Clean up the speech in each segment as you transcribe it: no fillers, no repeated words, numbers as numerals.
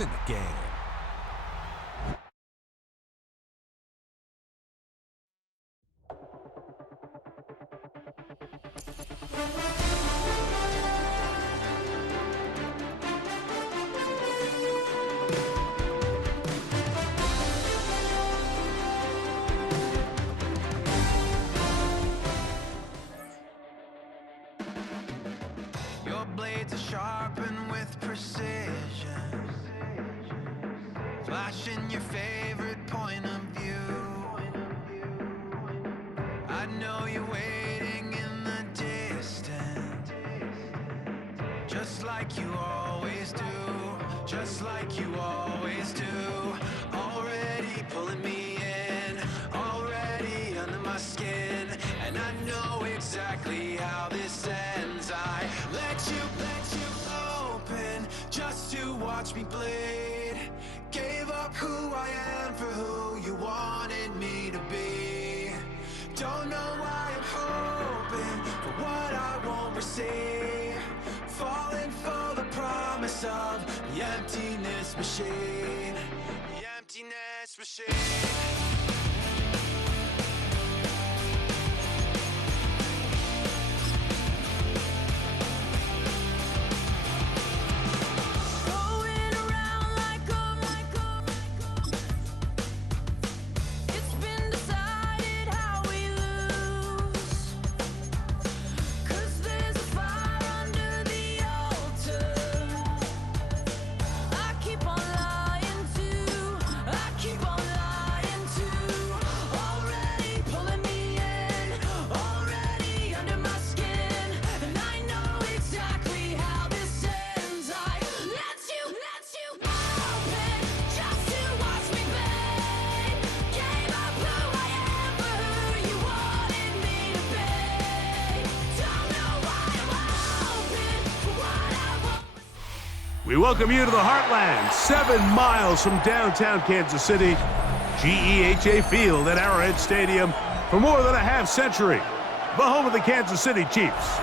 It's in the game. Your blades are sharpened with precision, flashing your favorite point of view. I know you're waiting in the distance, just like you always do, just like you always do. Already pulling me in, already under my skin, and I know exactly how this ends. I let you open just to watch me bleed. Gave up who I am for who you wanted me to be. Don't know why I'm hoping for what I won't receive. Falling for the promise of the emptiness machine. The emptiness machine. We welcome you to the Heartland, 7 miles from downtown Kansas City, GEHA Field at Arrowhead Stadium for more than a half-century. The home of the Kansas City Chiefs.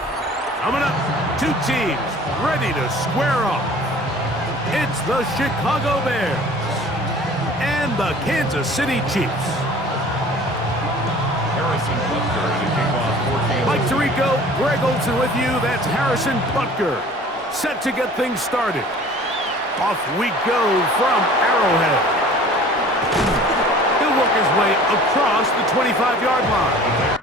Coming up, two teams ready to square off. It's the Chicago Bears and the Kansas City Chiefs. Harrison Butker to kick off 14. Mike Tirico, Greg Olson with you. That's Harrison Butker. Set to get things started. Off we go from Arrowhead. He'll work his way across the 25-yard line.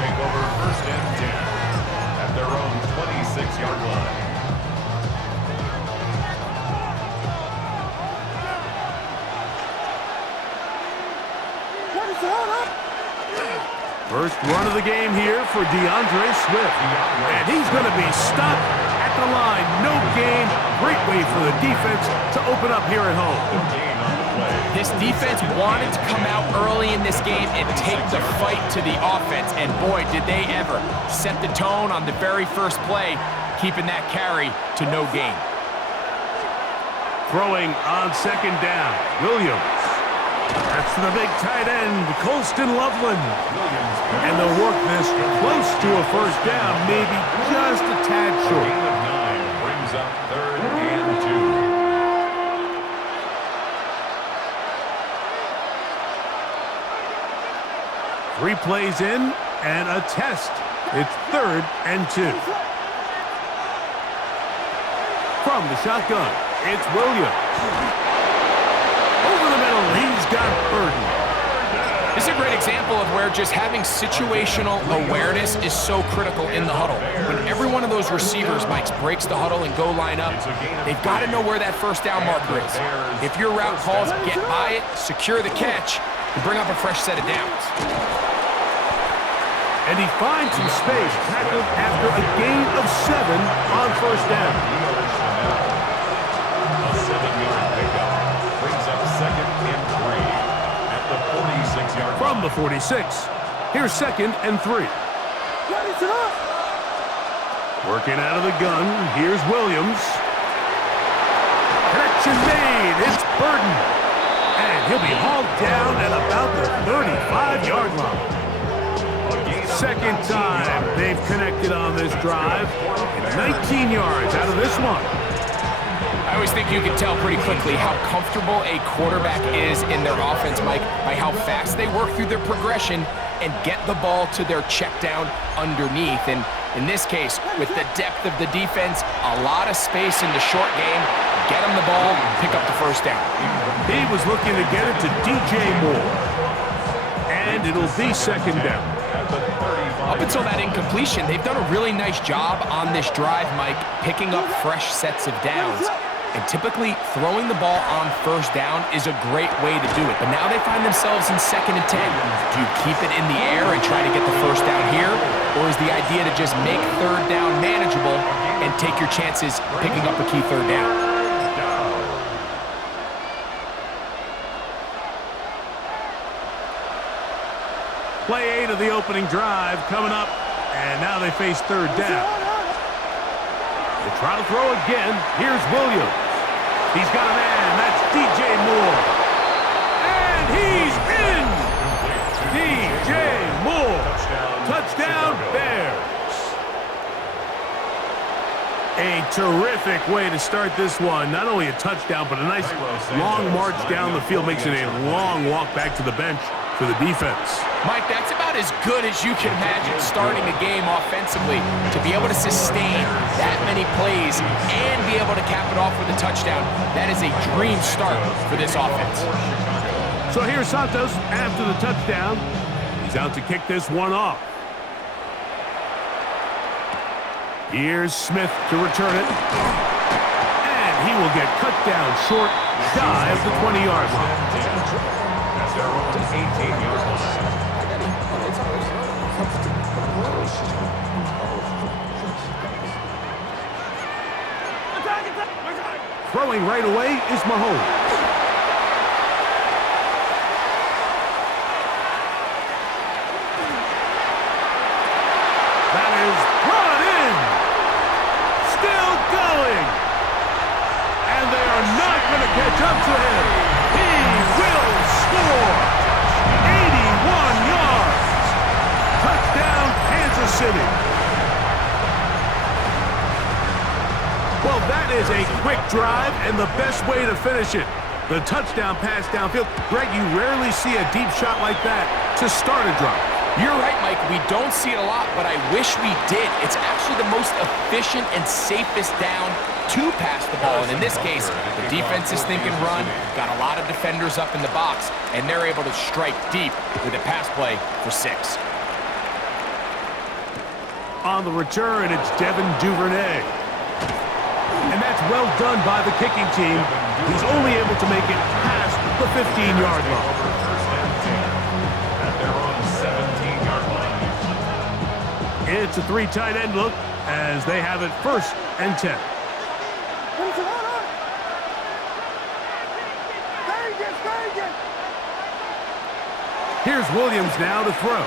Take over first and 10 at their own 26-yard line. First run of the game here for DeAndre Swift. And he's going to be stopped at the line. No gain. Great way for the defense to open up here at home. This defense wanted to come out early in this game and take the fight to the offense. And boy, did they ever set the tone on the very first play, keeping that carry to no gain. Throwing on second down, Williams. That's the big tight end, Colston Loveland. And they'll work this close to a first down, maybe just a tad short. Gain of 9 brings up 3rd and 2. 3 plays in and a test. It's 3rd and 2. From the shotgun, it's Williams. Over the middle, he's got Burden. This is a great example of where just having situational awareness is so critical in the huddle. When every one of those receivers, Mike, breaks the huddle and go line up, they've got to know where that first down marker is. If your route calls, get by it, secure the catch, and bring up a fresh set of downs. And he finds some space, tackled after a gain of 7 on first down. A 7-yard pickup brings up 2nd and 3 at the 46-yard line. From the 46, here's 2nd and 3. Working out of the gun, here's Williams. Connection made, it's Burden. And he'll be hauled down at about the 35-yard line. Second time they've connected on this drive. 19 yards out of this one. I always think you can tell pretty quickly how comfortable a quarterback is in their offense, Mike, by how fast they work through their progression and get the ball to their check down underneath. And in this case, with the depth of the defense, a lot of space in the short game, get him the ball, pick up the first down. He was looking to get it to DJ Moore. And it'll be 2nd down. Up until that incompletion, they've done a really nice job on this drive, Mike, picking up fresh sets of downs. And typically, throwing the ball on first down is a great way to do it. But now they find themselves in 2nd and 10. Do you keep it in the air and try to get the first down here? Or is the idea to just make 3rd down manageable and take your chances picking up a key 3rd down? Play 8 of the opening drive coming up, and now they face 3rd down. They try to throw again. Here's Williams. He's got a man. That's DJ Moore. And he's in! DJ Moore. Touchdown, Bears. A terrific way to start this one. Not only a touchdown, but a nice long march down the field. Makes it a long walk back to the bench for the defense. Mike, that's about as good as you can imagine starting a game offensively. To be able to sustain that many plays and be able to cap it off with a touchdown, that is a dream start for this offense. So here's Santos after the touchdown. He's out to kick this one off. Here's Smith to return it. And he will get cut down short, shy of the 20-yard line. That's their own 18-yard line. Throwing right away is Mahomes. That is brought in. Still going. And they are not going to catch up to him. He will score. 81 yards. Touchdown, Kansas City. Well, that is a quick drive and the best way to finish it. The touchdown pass downfield. Greg, you rarely see a deep shot like that to start a drive. You're right, Mike. We don't see it a lot, but I wish we did. It's actually the most efficient and safest down to pass the ball. And in this case, the defense is thinking run, got a lot of defenders up in the box, and they're able to strike deep with a pass play for 6. On the return, it's Devin Duvernay. And that's well done by the kicking team. He's only able to make it past the 15-yard line. At their own 17-yard line. It's a 3 tight end look as they have it 1st and 10. Here's Williams now to throw.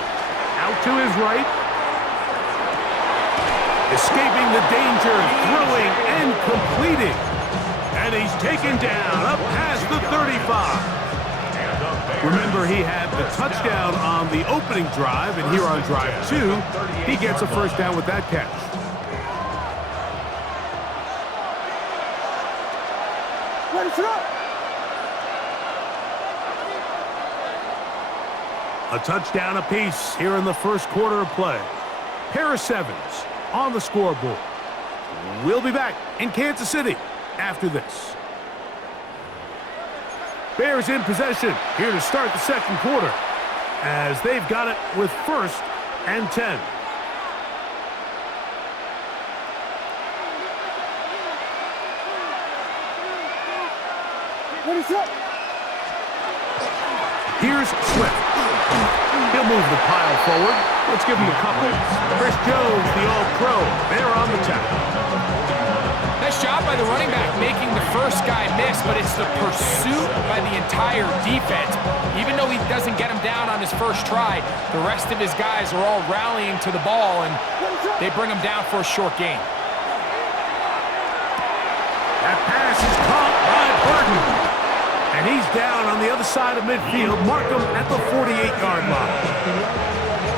Out to his right. Escaping the danger, throwing and completing. And he's taken down up past the 35. Remember, he had the touchdown on the opening drive, and here on drive 2, he gets a first down with that catch. A touchdown apiece here in the first quarter of play. Pair of sevens on the scoreboard. We'll be back in Kansas City after this. Bears in possession here to start the second quarter as they've got it with 1st and 10. What is up? Here's Swift. He'll move the pile forward. Let's give him a couple. Chris Jones, the All-Pro, there on the tackle. Nice job by the running back making the first guy miss, but it's the pursuit by the entire defense. Even though he doesn't get him down on his first try, the rest of his guys are all rallying to the ball, and they bring him down for a short gain. That pass is caught by Burton. And he's down on the other side of midfield. Mark him at the 48-yard line.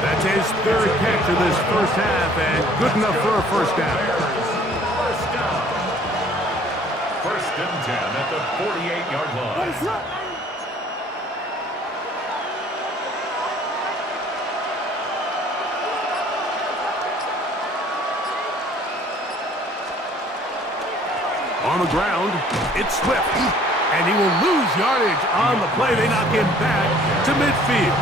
That's his 3rd catch of this first half, and good enough for a first down. First down. 1st and 10 at the 48-yard line. What is up? On the ground, it's Swift. And he will lose yardage on the play. They knock him back to midfield.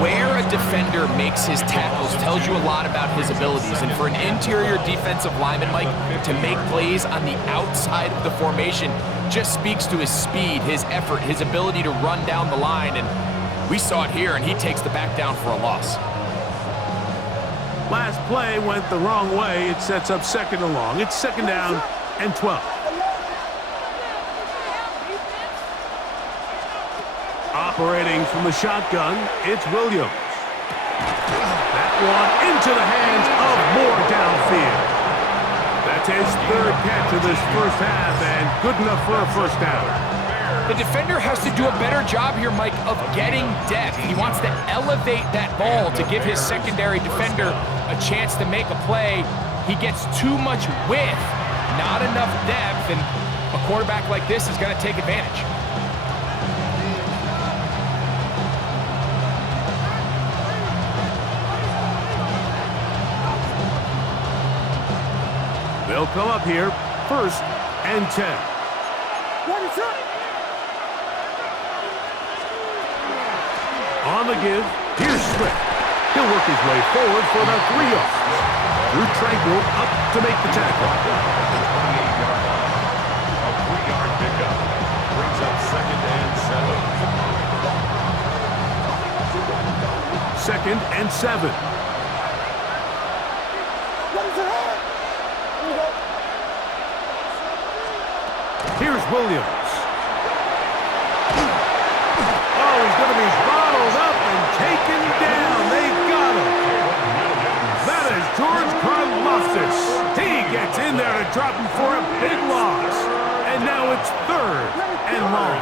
Where a defender makes his tackles tells you a lot about his abilities. And for an interior defensive lineman, Mike, to make plays on the outside of the formation just speaks to his speed, his effort, his ability to run down the line. And we saw it here, and he takes the back down for a loss. Last play went the wrong way. It sets up 2nd and long. It's 2nd down and 12. Operating from the shotgun, it's Williams. That one into the hands of Moore downfield. That's his 3rd catch of this first half, and good enough for a first down. The defender has to do a better job here, Mike, of getting depth. He wants to elevate that ball to give his secondary defender a chance to make a play. He gets too much width, not enough depth, and a quarterback like this is going to take advantage. They'll come up here, 1st and 10. What is up? On the give, here's Swift. He'll work his way forward for about 3 yards. Drew Tranquil up to make the tackle. A 3-yard pickup. Brings up 2nd and 7. 2nd and 7. What is it? Here's Williams. Oh, he's going to be bottled up and taken down. They got him. That is George Karlaftis. He gets in there to drop him for a big loss. And now it's 3rd and long.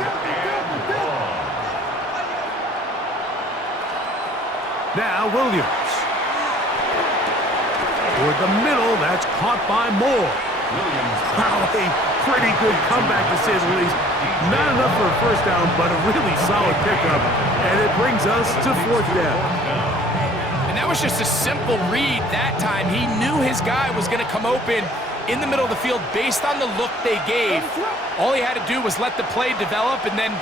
Now Williams. Toward the middle, that's caught by Moore. Wow, a pretty good comeback to say the least. Not enough for a first down, but a really solid pickup. And it brings us to 4th down. And that was just a simple read that time. He knew his guy was going to come open in the middle of the field based on the look they gave. All he had to do was let the play develop and then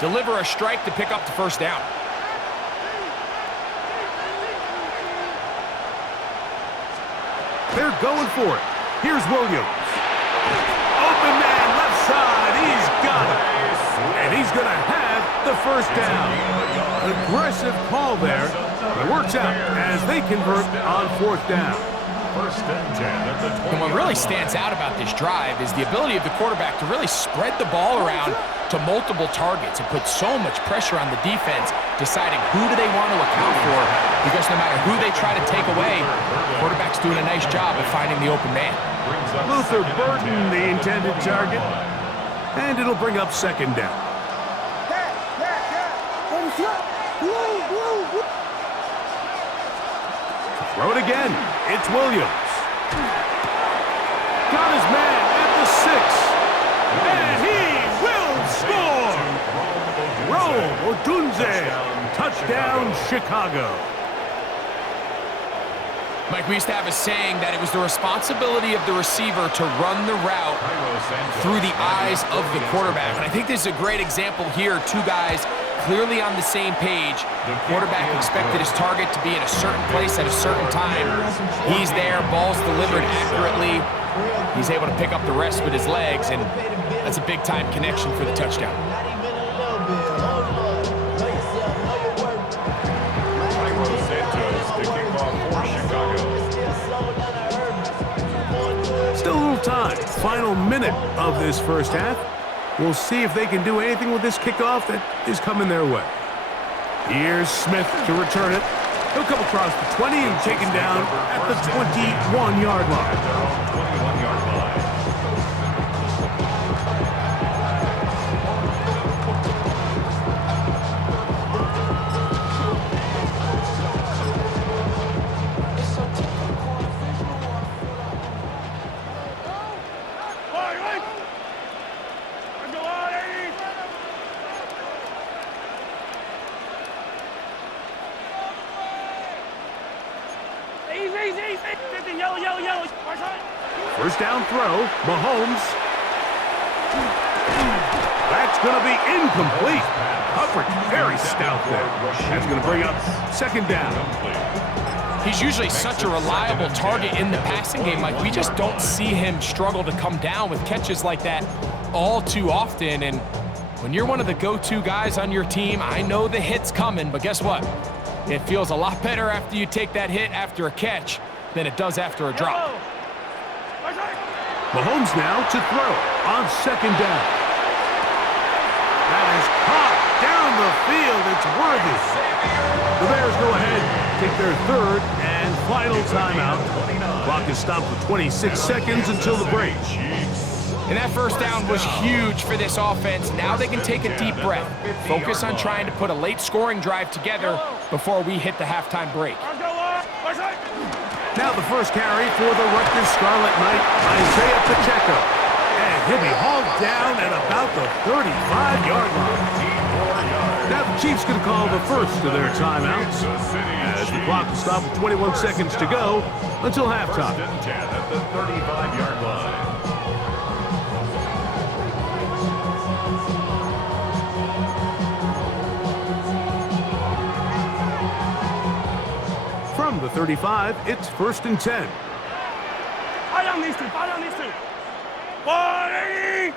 deliver a strike to pick up the first down. They're going for it. Here's Williams. Open man, left side. He's got it. And he's going to have the first down. Aggressive call there. It works out as they convert on 4th down. 1st and 10 at the 20. And what really stands out about this drive is the ability of the quarterback to really spread the ball around to multiple targets and put so much pressure on the defense, deciding who do they want to account for, because no matter who they try to take away, the quarterback's doing a nice job of finding the open man. Luther Burton, the intended target. And it'll bring up 2nd down. What is up? Throw it again. It's Williams. Got his man at the 6. And he will score. Rome Odunze. Touchdown, Chicago. Mike, we used to have a saying that it was the responsibility of the receiver to run the route through the eyes of the quarterback. And I think this is a great example here. Two guys clearly on the same page. The quarterback expected his target to be in a certain place at a certain time. He's there, ball's delivered accurately. He's able to pick up the rest with his legs, and that's a big-time connection for the touchdown. Still a little time. Final minute of this first half. We'll see if they can do anything with this kickoff that is coming their way. Here's Smith to return it. He'll come across the 20 and taken down at the 21-yard line. 21-yard line. First down throw, Mahomes. That's going to be incomplete. Coverage very stout there. That's going to bring up second down. He's usually such a reliable target in the passing game. Like, we just don't see him struggle to come down with catches like that all too often. And when you're one of the go-to guys on your team, I know the hit's coming, but guess what? It feels a lot better after you take that hit after a catch than it does after a drop. Mahomes now to throw on second down. That is caught down the field. It's worthy. The Bears go ahead, take their third and final timeout. Clock is stopped with 26 seconds until the break. And that first down was huge for this offense. Now they can take a deep breath, focus on trying to put a late scoring drive together before we hit the halftime break. Now the first carry for the Rutgers Scarlet Knight, Isaiah Pacheco. And he'll be hauled down at about the 35-yard line. Now the Chiefs going to call the first of their timeouts as the clock will stop with 21 seconds to go until halftime. At the 35-yard line. From the 35, it's first and 10. Fire on these two. Fire on these two. 180.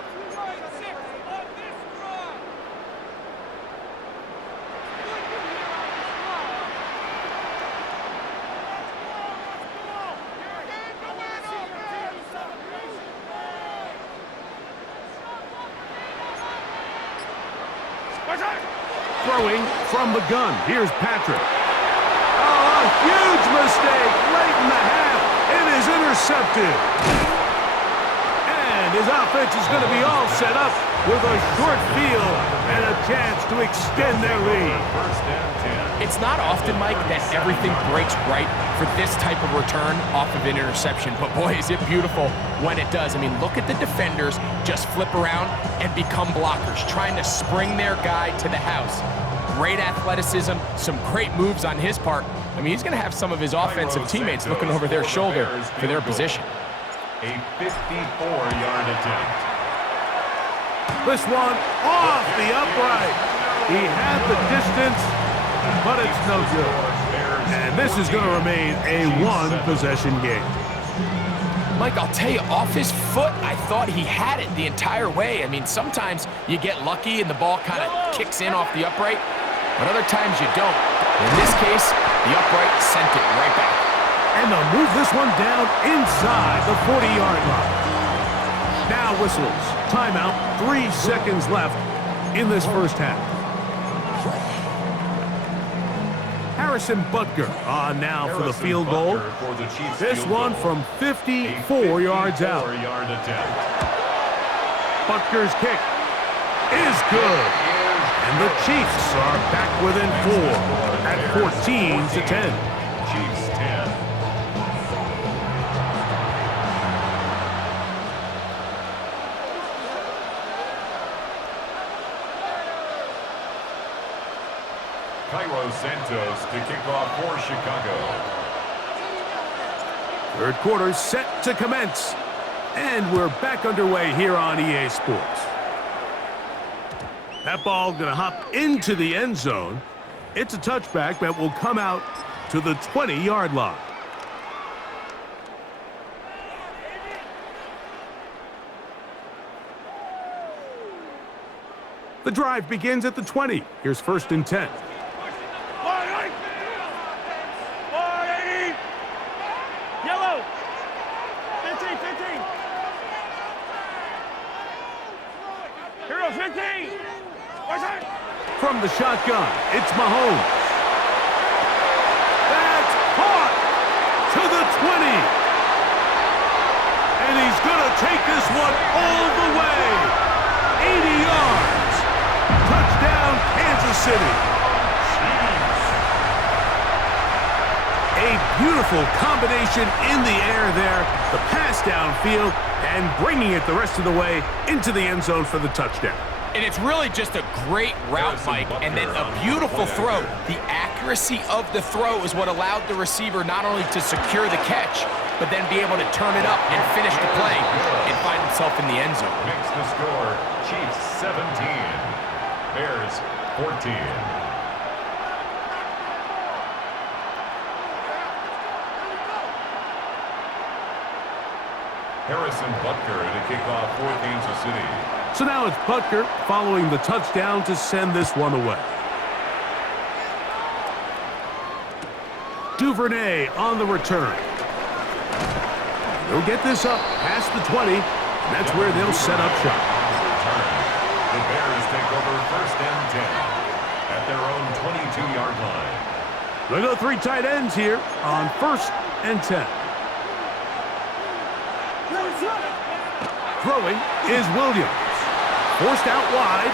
Throwing from the gun. Here's Patrick. Oh, a huge mistake late in the half. It is intercepted. And his offense is going to be all set up with a short field and a chance to extend their lead. First down 10. It's not often, Mike, that everything breaks right for this type of return off of an interception. But boy, is it beautiful when it does. I mean, look at the defenders just flip around and become blockers, trying to spring their guy to the house. Great athleticism, some great moves on his part. I mean, he's going to have some of his offensive teammates looking over their shoulder for their position. A 54-yard attempt. This one off the upright. He had the distance, but it's no good. And this is going to remain a one-possession game. Mike, I'll tell you, off his foot, I thought he had it the entire way. I mean, sometimes you get lucky and the ball kind of kicks in off the upright, but other times you don't. In this case, the upright sent it right back. And they'll move this one down inside the 40-yard line. Now whistles. Timeout. 3 seconds left in this first half. Harrison Butker on now for the field goal. This one from 54 yards out. Butker's kick is good. And the Chiefs are back within 4 at 14-10. Chiefs 10. Cairo Santos to kick off for Chicago. Third quarter set to commence. And we're back underway here on EA Sports. That ball going to hop into the end zone. It's a touchback that will come out to the 20-yard line. The drive begins at the 20. Here's 1st and 10. Yellow. 15, 15. Hero 15. From the shotgun, it's Mahomes. That's caught to the 20. And he's going to take this one all the way. 80 yards. Touchdown, Kansas City. A beautiful combination in the air there. The pass downfield and bringing it the rest of the way into the end zone for the touchdown. And it's really just a great route, Mike, and then a beautiful throw. The accuracy of the throw is what allowed the receiver not only to secure the catch, but then be able to turn it up and finish the play and find himself in the end zone. Makes the score Chiefs 17, Bears 14. Harrison Butker to kick off for Kansas City. So now it's Butker following the touchdown to send this one away. Duvernay on the return. They'll get this up past the 20, and that's where they'll set up shop. The Bears take over 1st and 10 at their own 22-yard line. They'll go 3 tight ends here on 1st and 10. Throwing is Williams. Forced out wide.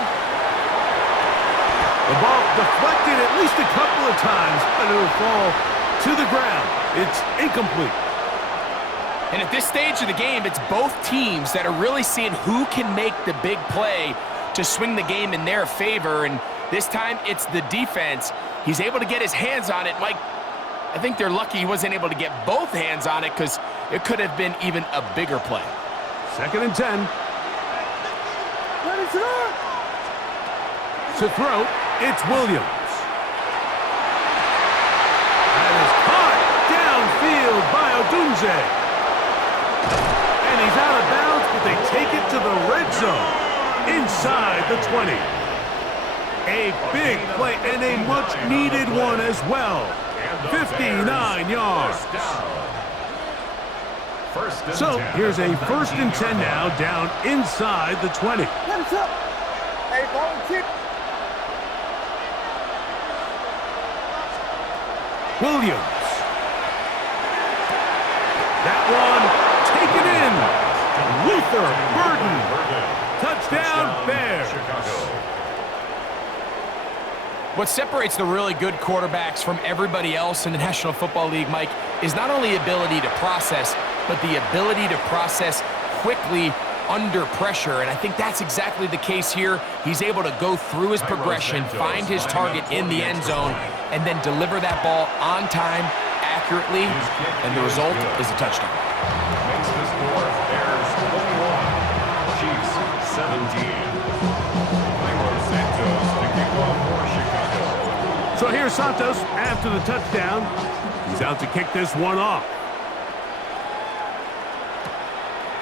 The ball deflected at least a couple of times, but it'll fall to the ground. It's incomplete. And at this stage of the game, it's both teams that are really seeing who can make the big play to swing the game in their favor. And this time, it's the defense. He's able to get his hands on it. Mike, I think they're lucky he wasn't able to get both hands on it because it could have been even a bigger play. 2nd and 10. To throw, it's Williams. That is caught downfield by Odunze. And he's out of bounds, but they take it to the red zone inside the 20. A big play and a much-needed one as well. 59 yards. So here's a 1st and 10 now down inside the 20. Williams. That one taken in. Luther Burden. Touchdown, Bears. What separates the really good quarterbacks from everybody else in the National Football League, Mike, is not only ability to process, but the ability to process quickly under pressure. And I think that's exactly the case here. He's able to go through his progression, find his target in the end zone, and then deliver that ball on time, accurately, and the result is a touchdown. Makes the score Bears 21, Chiefs 17. Cairo Santos to kick off for Chicago. So here's Santos after the touchdown. He's out to kick this one off.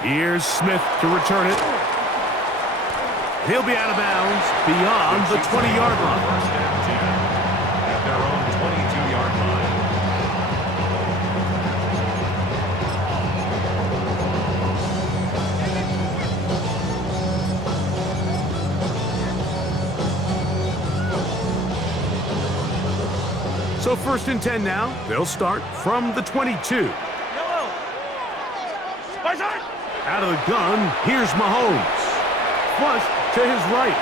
Here's Smith to return it. He'll be out of bounds beyond the 20-yard line. 1st and 10 at their own 22-yard line. So 1st and 10 now. They'll start from the 22. Out of the gun, here's Mahomes. Flush to his right.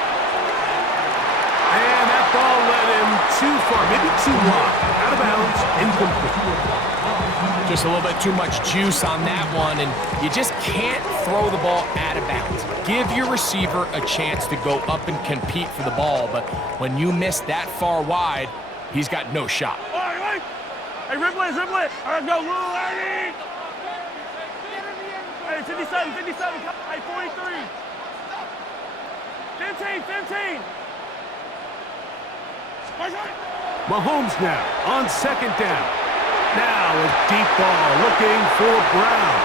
And that ball led him too far, maybe too wide. Out of bounds, incomplete. Just a little bit too much juice on that one, and you just can't throw the ball out of bounds. Give your receiver a chance to go up and compete for the ball, but when you miss that far wide, he's got no shot. All right, wait. Hey, riblet. All right, go, little lady. Hey, 57. Hey, 43. 15. Mahomes now on second down. Now a deep ball looking for Brown.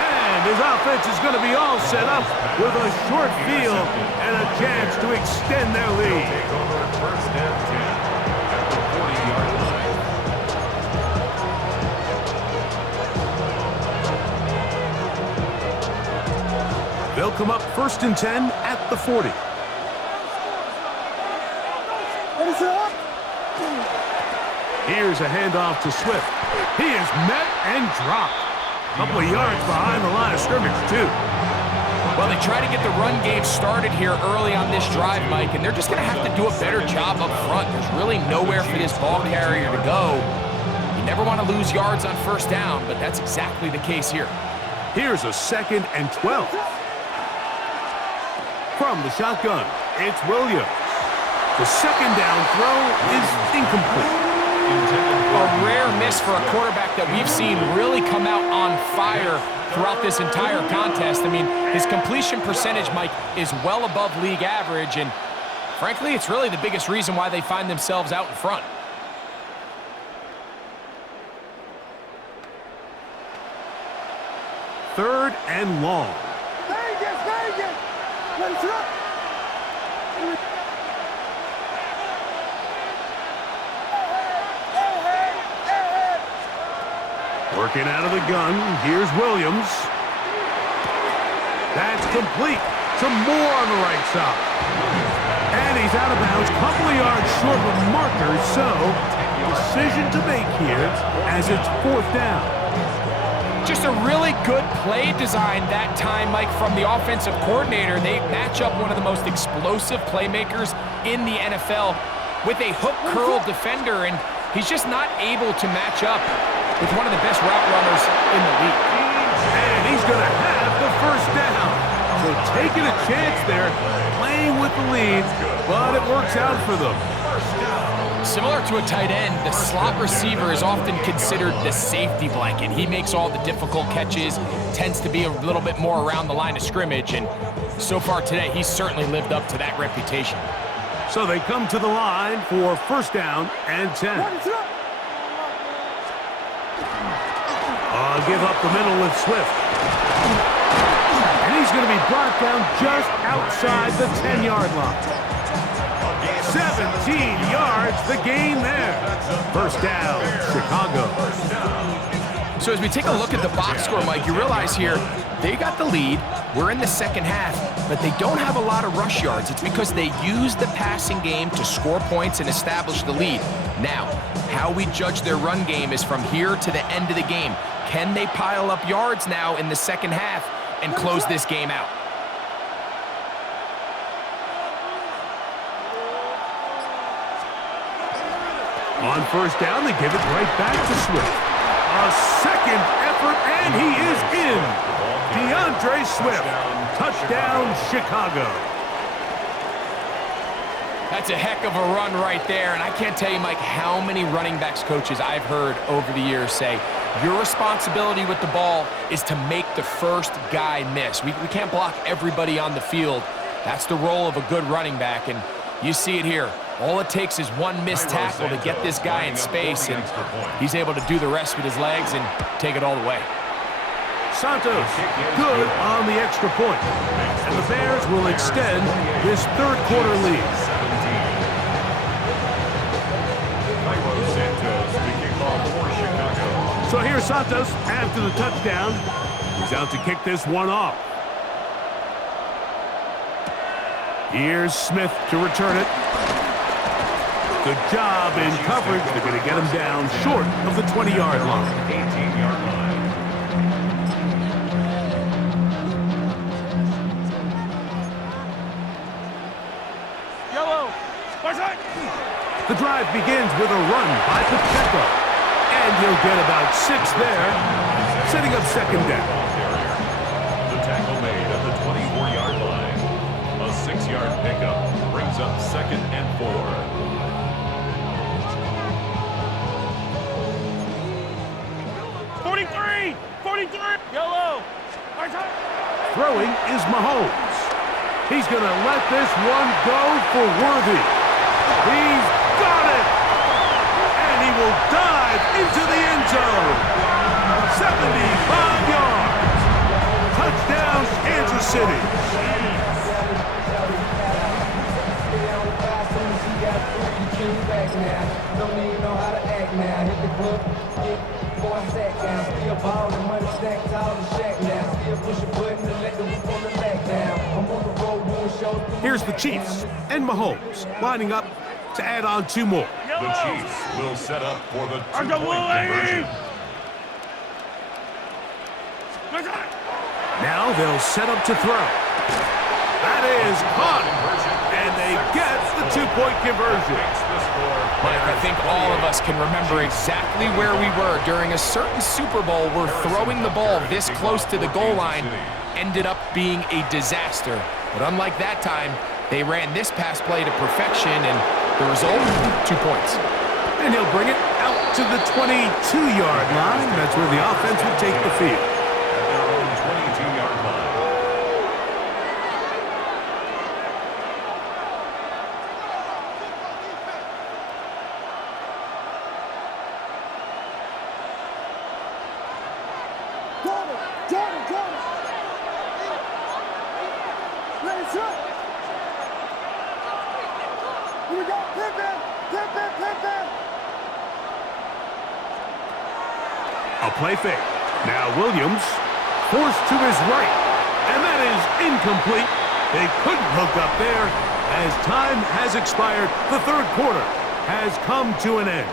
And his offense is going to be all set up with a short field and a chance to extend their lead. Take over first and 10 at the 40-yard line. They'll come up first and 10 at the 40. Here's a handoff to Swift. He is met and dropped. A couple of yards behind the line of scrimmage, too. Well, they try to get the run game started here early on this drive, Mike, and they're just going to have to do a better job up front. There's really nowhere for this ball carrier to go. You never want to lose yards on first down, but that's exactly the case here. Here's a 2nd and 12. From the shotgun, it's Williams. The second down throw is incomplete. A rare miss for a quarterback that we've seen really come out on fire throughout this entire contest. I mean, his completion percentage, Mike, is well above league average, and frankly, it's really the biggest reason why they find themselves out in front. Third and long. Working out of the gun, here's Williams. That's complete. Some more on the right side. And he's out of bounds, couple of yards short of the marker, so decision to make here as it's 4th down. Just a really good play design that time, Mike, from the offensive coordinator. They match up one of the most explosive playmakers in the NFL with a hook curl defender, and he's just not able to match up with one of the best route runners in the league. And he's going to have the first down. So taking a chance there, playing with the lead, but it works out for them. Similar to a tight end, the slot receiver is often considered the safety blanket. He makes all the difficult catches, tends to be a little bit more around the line of scrimmage, and so far today, he's certainly lived up to that reputation. So they come to the line for first down and 10. Give up the middle with Swift. And he's going to be brought down just outside the 10-yard line. 17 yards, the gain there. First down, Chicago. So as we take a look at the box score, Mike, you realize here, they got the lead. We're in the second half, but they don't have a lot of rush yards. It's because they use the passing game to score points and establish the lead. Now, how we judge their run game is from here to the end of the game. Can they pile up yards now in the second half and close this game out? On first down, they give it right back to Swift. A second effort, and he is in. DeAndre Swift, touchdown, Chicago. That's a heck of a run right there, and I can't tell you, Mike, how many running backs coaches I've heard over the years say, your responsibility with the ball is to make the first guy miss. We can't block everybody on the field. That's the role of a good running back, and you see it here. All it takes is one missed tackle to get this guy in space, and he's able to do the rest with his legs and take it all the way. Santos, good on the extra point. And the Bears will extend this third quarter lead. So here's Santos after the touchdown. He's out to kick this one off. Here's Smith to return it. Good job in coverage. They're going to get him down short of the 20-yard line. 18-yard line. Yellow. The drive begins with a run by Pacheco. And he'll get about 6 there, setting up second down. The tackle made at the 24-yard line. A 6-yard pickup brings up 2nd and 4. Throwing is Mahomes. He's going to let this one go for Worthy. He's got it! And he will dive into the end zone. 75 yards. Touchdown, Kansas City. Here's the Chiefs and Mahomes lining up to add on 2 more. The Chiefs will set up for the two-point conversion. Now they'll set up to throw. That is caught. And they get the 2-point conversion. Mike, I think all of us can remember exactly where we were during a certain Super Bowl where throwing the ball this close to the goal line ended up being a disaster. But unlike that time, they ran this pass play to perfection, and the result, 2 points. And he'll bring it out to the 22-yard line. That's where the offense will take the field. At their own 22-yard line. A play fake. Now Williams forced to his right. And that is incomplete. They couldn't hook up there. As time has expired, the 3rd quarter has come to an end.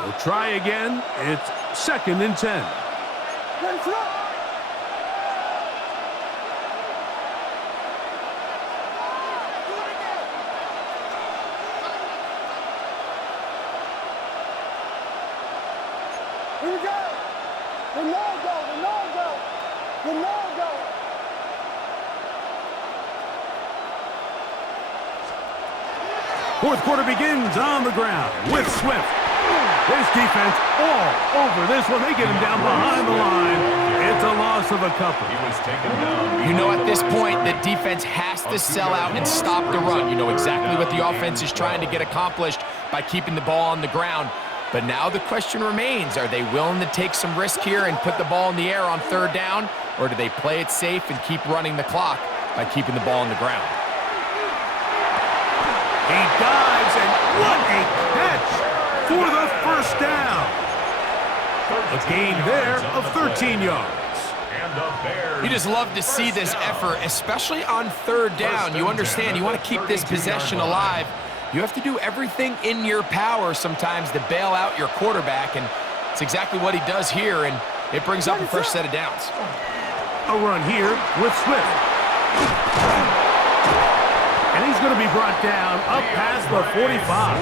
We'll try again. It's 2nd and 10. Here we go. The no-go. 4th quarter begins on the ground with Swift. This defense all over this one. They get him down behind the line. It's a loss of a couple. He was taken down. You know, at this point, the defense has to sell out and stop the run. You know exactly what the offense is trying to get accomplished by keeping the ball on the ground. But now the question remains, are they willing to take some risk here and put the ball in the air on 3rd down? Or do they play it safe and keep running the clock by keeping the ball on the ground? He dives, and what a catch for the 1st down. A gain there of 13 yards. You just love to see this effort, especially on 3rd down. You understand, you want to keep this possession alive. You have to do everything in your power sometimes to bail out your quarterback, and it's exactly what he does here, and it brings up a fresh set of downs. A run here with Swift. And he's going to be brought down up past the 45.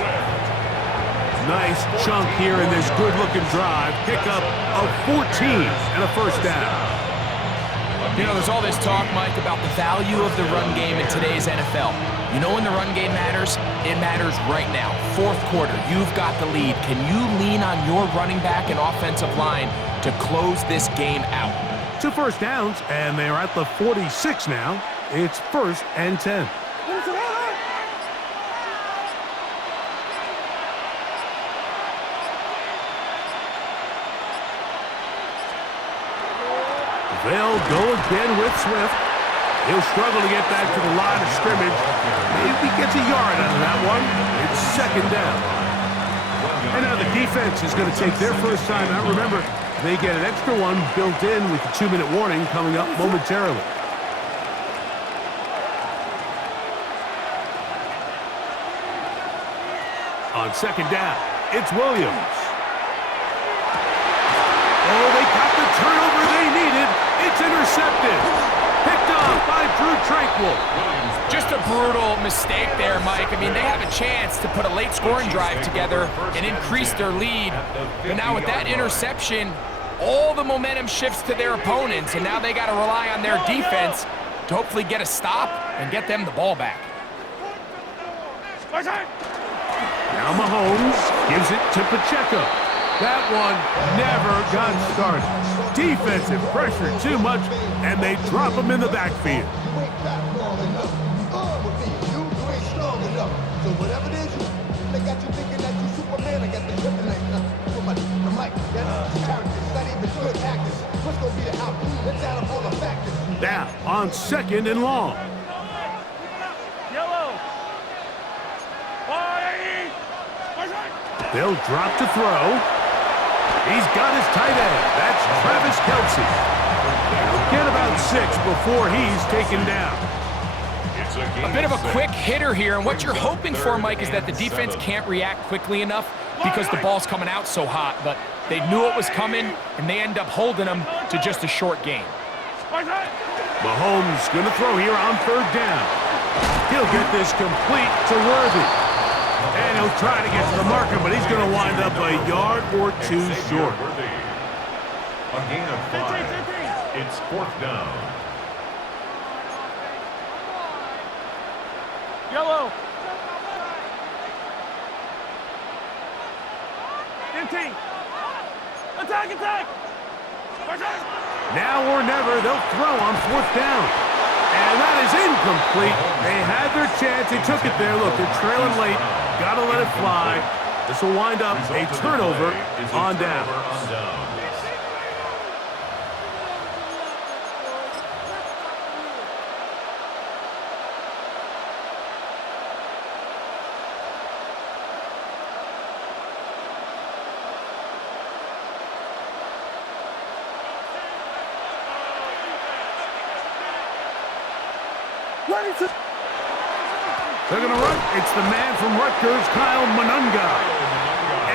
Nice chunk here in this good-looking drive. Pickup of 14 and a 1st down. You know, there's all this talk, Mike, about the value of the run game in today's NFL. You know when the run game matters? It matters right now. 4th quarter, you've got the lead. Can you lean on your running back and offensive line to close this game out? 2 first downs, and they're at the 46 now. It's 1st and 10. They'll go again with Swift. He'll struggle to get back to the line of scrimmage. Maybe gets a yard out of that one. It's 2nd down. And now the defense is going to take their first time out. Remember, they get an extra one built in with the 2-minute warning coming up momentarily. On 2nd down, it's Williams. Oh, they got the turnover they needed. It's intercepted. Picked off by Drew Tranquil. Just a brutal mistake there, Mike. I mean, they have a chance to put a late scoring drive together and increase their lead. But now with that interception, All the momentum shifts to their opponents, and now they got to rely on their defense to hopefully get a stop and get them the ball back. Now Mahomes gives it to Pacheco. That one never got started. Defensive pressure too much, and they drop him in the backfield. So whatever it is, they got you thinking that you Superman. I got the kryptonite for the mic. That's characters, not even good actors. What's gonna be the outcome? Let's add up all the factors. Now on 2nd and long. Yellow. They'll drop to throw. He's got his tight end. That's Travis Kelce. He'll get about 6 before he's taken down. A bit of a quick hitter here, and what you're hoping for, Mike, is that the defense can't react quickly enough because the ball's coming out so hot, but they knew it was coming, and they end up holding them to just a short gain. Mahomes going to throw here on 3rd down. He'll get this complete to Worthy. And he'll try to get to the marker, but he's going to wind up a yard or 2 short. A gain of 5. It's 4th down. Yellow. 15. Attack. Now or never, they'll throw on 4th down. And that is incomplete. They had their chance. They took it there. Look, they're trailing late. Got to let it fly. This will wind up a turnover on down. They're going to run. It's the man from Rutgers, Kyle Monunga.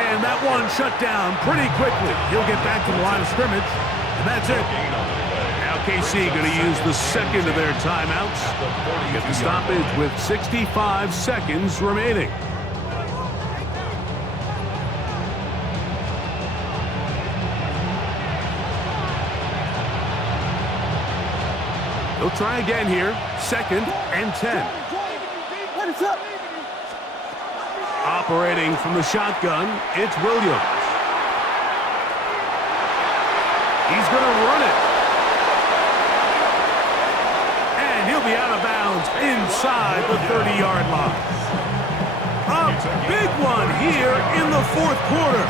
And that one shut down pretty quickly. He'll get back to the line of scrimmage, and that's it. Now KC going to use the 2nd of their timeouts. Get the stoppage with 65 seconds remaining. They'll try again here. 2nd and 10. Operating from the shotgun, it's Williams. He's going to run it. And he'll be out of bounds inside the 30-yard line. A big one here in the 4th quarter.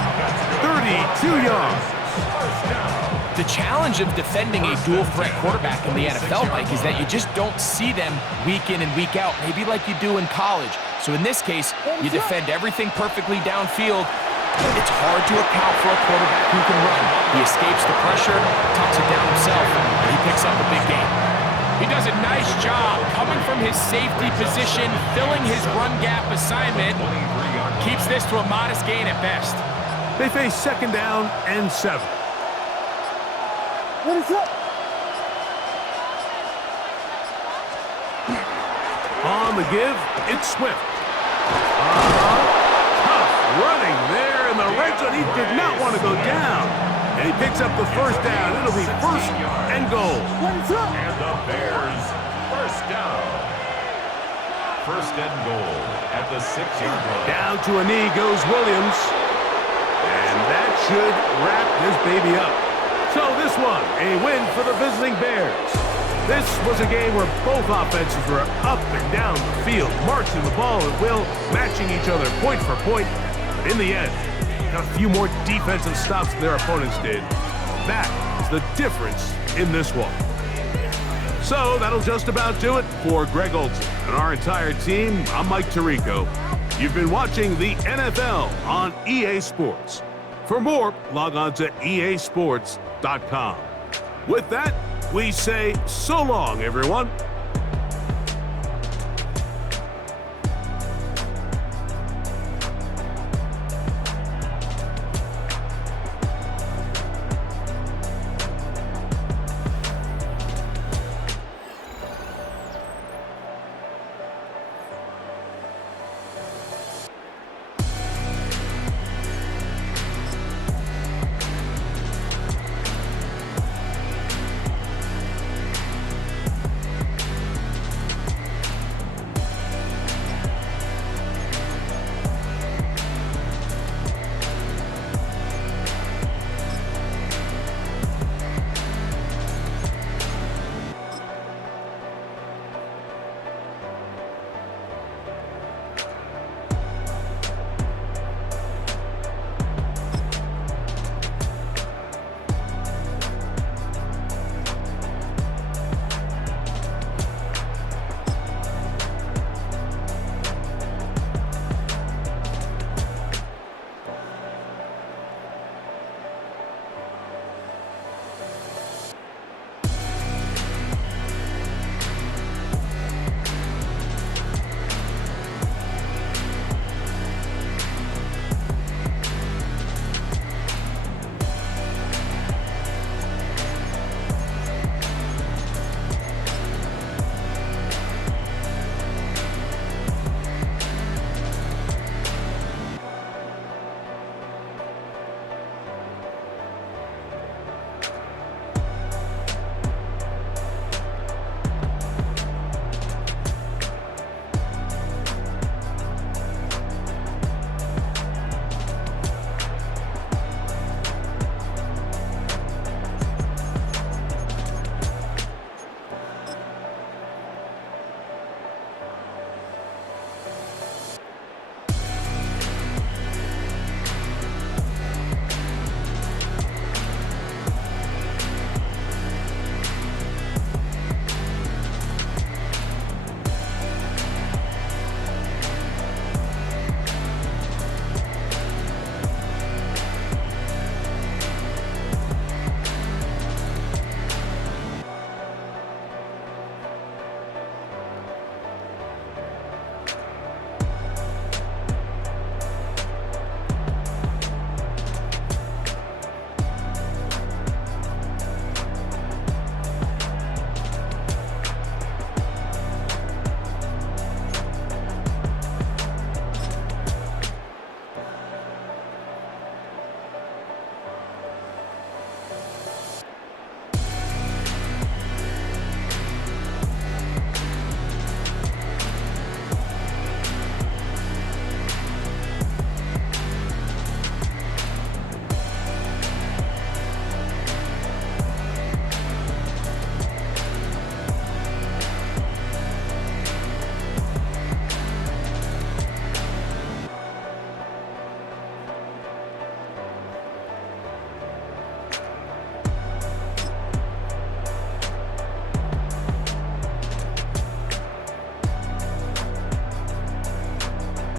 32 yards. The challenge of defending a dual-threat quarterback in the NFL, Mike, is that you just don't see them week in and week out, maybe like you do in college. So in this case, you defend everything perfectly downfield. It's hard to account for a quarterback who can run. He escapes the pressure, tucks it down himself, and he picks up a big gain. He does a nice job coming from his safety position, filling his run gap assignment, keeps this to a modest gain at best. They face 2nd down and 7. On the give, it's Swift. Tough running there in the red zone. He did not want to go down. And he picks up the 1st down. It'll be 1st and goal. And the Bears, 1st down. 1st and goal at the 6-yard line. Down to a knee goes Williams. And that should wrap this baby up. So this one, a win for the visiting Bears. This was a game where both offenses were up and down the field, marching the ball at will, matching each other point for point. But in the end, got a few more defensive stops than their opponents did. That is the difference in this one. So that'll just about do it for Greg Olson and our entire team. I'm Mike Tirico. You've been watching the NFL on EA Sports. For more, log on to easports.com. With that, we say so long, everyone.